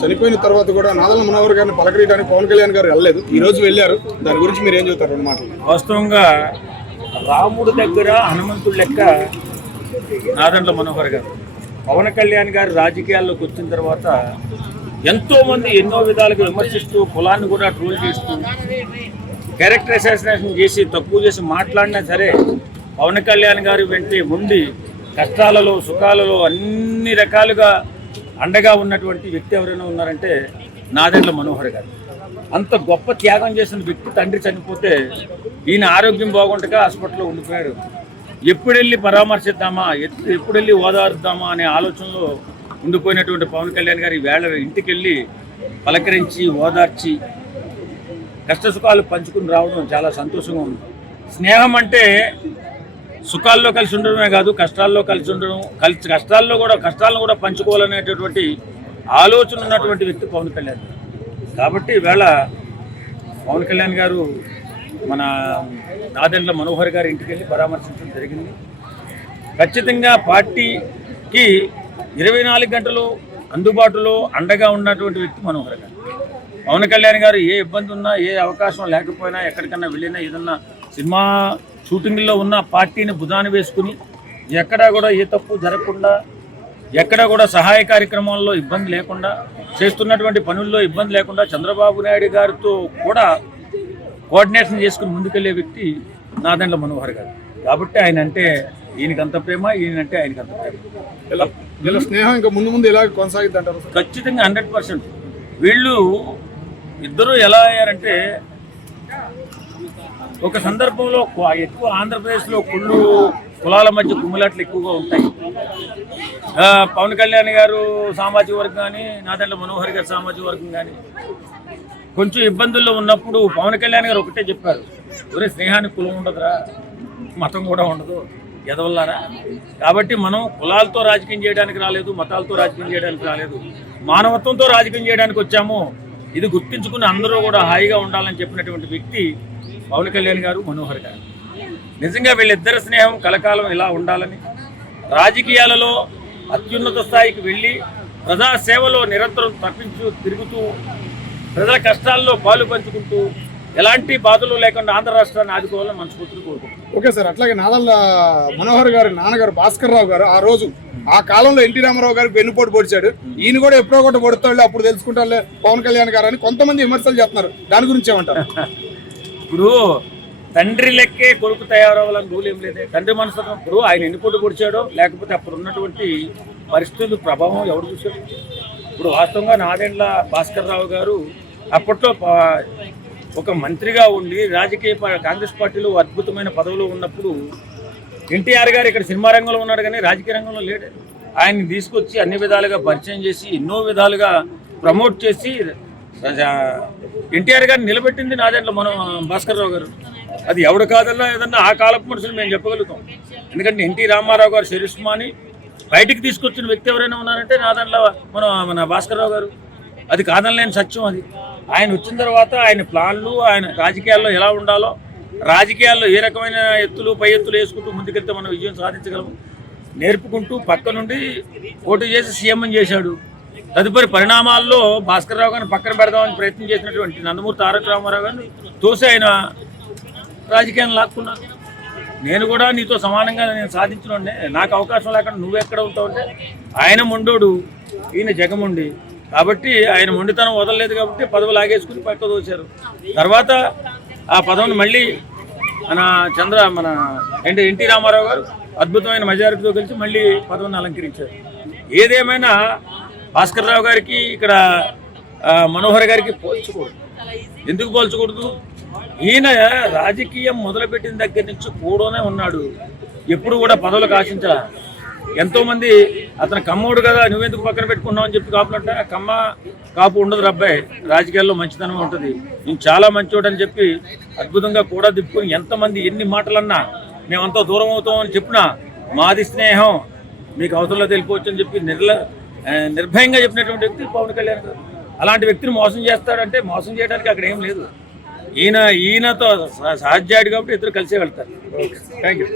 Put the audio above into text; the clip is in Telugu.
చనిపోయిన తర్వాత కూడా నాదెండ్ల మనోహర్ గారిని పలకరీయడానికి పవన్ కళ్యాణ్ గారు వెళ్ళలేదు. ఈ రోజు వెళ్ళారు. దాని గురించి మీరు ఏం చెబుతారు? 2 మాటలు. వాస్తవంగా రాముడి దగ్గర హనుమంతుడి లెక్క నాదెండ్ల మనోహర్ గారు. పవన్ కళ్యాణ్ గారు రాజకీయాల్లోకి వచ్చిన తర్వాత ఎంతోమంది ఎన్నో విధాలుగా విమర్శిస్తూ కులాన్ని కూడా ట్రోల్ చేస్తూ క్యారెక్టర్ అసాసినేషన్ చేసి తక్కువ చేసి మాట్లాడినా సరే పవన్ కళ్యాణ్ గారు వెంటే ఉండి కష్టాలలో సుఖాలలో అన్ని రకాలుగా అండగా ఉన్నటువంటి వ్యక్తి ఎవరైనా ఉన్నారంటే నాదెండ్ల మనోహర్ గారు. అంత గొప్ప త్యాగం చేసిన వ్యక్తి తండ్రి చనిపోతే ఈయన ఆరోగ్యం బాగుండగా హాస్పిటల్లో ఉండిపోయాడు. ఎప్పుడెళ్ళి పరామర్శిద్దామా, ఎప్పుడెళ్ళి ఓదారుద్దామా అనే ఆలోచనలో ఉండిపోయినటువంటి పవన్ కళ్యాణ్ గారు ఈవేళ ఇంటికి వెళ్ళి పలకరించి ఓదార్చి కష్టసుఖాలు పంచుకుని రావడం చాలా సంతోషంగా ఉంది. స్నేహం అంటే సుఖాల్లో కలిసి ఉండడమే కాదు, కష్టాల్లో కలిసి ఉండడం, కష్టాలను కూడా పంచుకోవాలనేటటువంటి ఆలోచన ఉన్నటువంటి వ్యక్తి పవన్ కళ్యాణ్ గారు. కాబట్టి ఈవేళ పవన్ కళ్యాణ్ గారు మన నాదెండ్ల మనోహర్ గారి ఇంటికి వెళ్ళి పరామర్శించడం జరిగింది. ఖచ్చితంగా పార్టీకి 24 గంటలు అందుబాటులో అండగా ఉన్నటువంటి వ్యక్తి మనోహర్ గారు. పవన్ కళ్యాణ్ గారు ఏ ఇబ్బంది ఉన్నా, ఏ అవకాశం లేకపోయినా, ఎక్కడికన్నా వెళ్ళినా, ఏదన్నా సినిమా షూటింగ్లో ఉన్న పార్టీని భుజాన వేసుకుని ఎక్కడా కూడా ఏ తప్పు జరగకుండా, ఎక్కడా కూడా సహాయ కార్యక్రమాల్లో ఇబ్బంది లేకుండా, చేస్తున్నటువంటి పనుల్లో ఇబ్బంది లేకుండా చంద్రబాబు నాయుడు గారితో కూడా కోఆర్డినేషన్ చేసుకుని ముందుకెళ్లే వ్యక్తి నాదెండ్ల మనోహర్ గారు. కాబట్టి ఆయన అంటే ఈయనకి అంత ప్రేమ, ఈయనంటే ఆయనకి అంత ప్రేమ. వీళ్ళ స్నేహం ఇంకా ముందు ఇలా కొనసాగిద్ది అంటారు? ఖచ్చితంగా 100%. వీళ్ళు ఇద్దరు ఎలా అయ్యారంటే ఒక సందర్భంలో ఎక్కువ ఆంధ్రప్రదేశ్లో కులాల మధ్య కుమ్ములాట్లు ఎక్కువగా ఉంటాయి. పవన్ కళ్యాణ్ గారు సామాజిక వర్గం కానీ, నాదెండ్ల మనోహర్ గారి సామాజిక వర్గం కానీ కొంచెం ఇబ్బందుల్లో ఉన్నప్పుడు పవన్ కళ్యాణ్ గారు ఒకటే చెప్పారు, ఒరే స్నేహానికి కులం ఉండదురా, మతం కూడా ఉండదు, ఎదవల్లారా. కాబట్టి మనం కులాలతో రాజకీయం చేయడానికి రాలేదు, మతాలతో రాజకీయం చేయడానికి రాలేదు, మానవత్వంతో రాజకీయం చేయడానికి వచ్చాము. ఇది గుర్తించుకుని అందరూ కూడా హాయిగా ఉండాలని చెప్పినటువంటి వ్యక్తి పవన్ కళ్యాణ్ గారు, మనోహర్ గారు. నిజంగా వీళ్ళిద్దరి స్నేహం కలకాలం ఇలా ఉండాలని, రాజకీయాలలో అత్యున్నత స్థాయికి వెళ్ళి ప్రజాసేవలో నిరంతరం తిరుగుతూ ప్రజల కష్టాల్లో పాలు పంచుకుంటూ ఎలాంటి బాధలు లేకుండా ఆంధ్ర రాష్ట్రాన్ని ఆదుకోవాలని మనస్ఫూర్తిగా కోరుకుంటున్నాం. Okay sir. అట్లాగే నాదెండ్ల మనోహర్ గారి నాన్నగారు భాస్కర్ రావు గారు ఆ రోజు ఆ కాలంలో ఎన్టీ రామారావు గారికి వెన్నుపోటు పొడిచాడు. ఈయన కూడా ఎప్పుడో ఒకటి పొడతాడు, అప్పుడు తెలుసుకుంటారు పవన్ కళ్యాణ్ గారు అని కొంతమంది విమర్శలు చేస్తున్నారు. దాని గురించి ఏమంటారు? ఇప్పుడు తండ్రి లెక్కే కొడుకు తయారవ్వాలని రూల్ ఏం లేదే. తండ్రి మనస్తత్వం ఇప్పుడు ఆయన ఎన్నిపోటు పొడిచాడో లేకపోతే అప్పుడు ఉన్నటువంటి పరిస్థితులు ప్రభావం ఎవరు చూశాడు? ఇప్పుడు వాస్తవంగా నాదెండ్ల భాస్కర్ రావు గారు అప్పట్లో ఒక మంత్రిగా ఉండి కాంగ్రెస్ పార్టీలో అద్భుతమైన పదవులు ఉన్నప్పుడు ఎన్టీఆర్ గారు ఇక్కడ సినిమా రంగంలో ఉన్నాడు కానీ రాజకీయ రంగంలో లేడు. ఆయన్ని తీసుకొచ్చి అన్ని విధాలుగా పరిచయం చేసి ఎన్నో విధాలుగా ప్రమోట్ చేసి ఎన్టీఆర్ గారిని నిలబెట్టింది నాదెండ్ల భాస్కర్ రావు గారు. అది ఎవడు కాదన్నా ఏదన్నా ఆ కాలపు మనుషులు మేము చెప్పగలుగుతాం. ఎందుకంటే ఎన్టీ రామారావు గారు చరిష్మాని బయటికి తీసుకొచ్చిన వ్యక్తి ఎవరైనా ఉన్నారంటే నాదెండ్ల మన భాస్కర్ రావు గారు. అది కాదనలేని సత్యం. అది ఆయన వచ్చిన తర్వాత ఆయన ప్లాన్లు, ఆయన రాజకీయాల్లో ఎలా ఉండాలో, రాజకీయాల్లో ఏ రకమైన ఎత్తులు పై ఎత్తులు వేసుకుంటూ ముందుకెళ్తే మనం విజయం సాధించగలము నేర్పుకుంటూ పక్క నుండి పోటీ చేసి సీఎం చేశాడు. తదుపరి పరిణామాల్లో భాస్కర్ రావు గారిని పక్కన పెడదామని ప్రయత్నం చేసినటువంటి నందమూరి తారక రామారావు గారిని తోసి ఆయన రాజకీయాన్ని లాక్కున్నాను. నేను కూడా నీతో సమానంగా నేను సాధించనుండే, నాకు అవకాశం లేకుండా నువ్వెక్కడ ఉంటావు అంటే ఆయన మొండోడు, ఈయన జగముండి. కాబట్టి ఆయన మొండితనం వదలలేదు కాబట్టి పదవి లాగేసుకుని పక్క దోశారు. తర్వాత ఆ పదవిని మళ్ళీ మన ఎన్టీ రామారావు గారు అద్భుతమైన మెజారిటీతో కలిసి మళ్ళీ పదవిని అలంకరించారు. ఏదేమైనా భాస్కర్ రావు గారికి ఇక్కడ మనోహర్ గారికి పోల్చకూడదు. ఎందుకు పోల్చకూడదు? ఈయన రాజకీయం మొదలుపెట్టిన దగ్గర నుంచి కూడానే ఉన్నాడు. ఎప్పుడు కూడా పదవులకు ఆశించా. ఎంతోమంది అతను కమ్మోడు కదా, నువ్వెందుకు పక్కన పెట్టుకున్నావు అని చెప్పి కాపులంటే కమ్మ కాపు ఉండదు రబ్బాయి, రాజకీయాల్లో మంచితనం ఉంటుంది, నేను చాలా మంచోడు అని చెప్పి అద్భుతంగా కూడా తిప్పుకొని ఎంతమంది ఎన్ని మాటలన్నా మేమంతా దూరం అవుతామని చెప్పినా మాది స్నేహం మీకు అవతలలో తెలిపోవచ్చు అని చెప్పి నిర్భయంగా చెప్పినటువంటి వ్యక్తి పవన్ కళ్యాణ్ గారు. అలాంటి వ్యక్తిని మోసం చేస్తాడంటే మోసం చేయడానికి అక్కడ ఏం లేదు. ఈయనతో సాధ్యాడు కాబట్టి ఇద్దరు కలిసే వెళ్తారు. Okay, thank you.